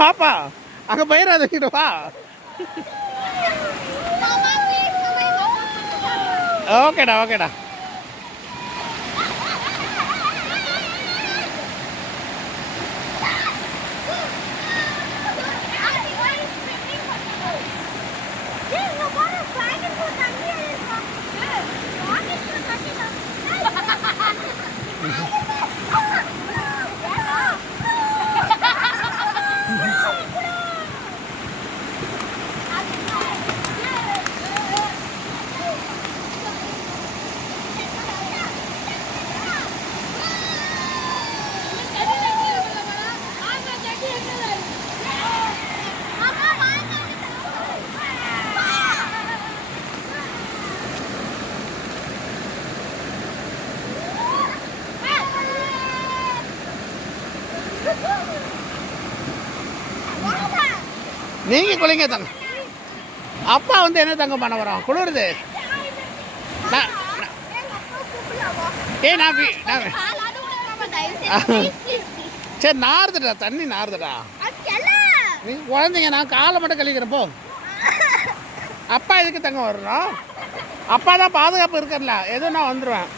பாப்பா அங்கே பயிராத வா. ஓகேடா ஓகேடா. நீங்க குளிங்க தங்க. அப்பா வந்து என்ன தங்க பண்ண வரோம்? குளிருது. சரி நாறுதுடா, தண்ணி நாறுதுடா. நீ குழந்தைங்க நான் காலை மட்டும் கழிக்கிறேன் போ. அப்பா எதுக்கு தங்க வர்றோம்? அப்பா தான் பாதுகாப்பு இருக்குல்ல, எதுவும் நான் வந்துடுவேன்.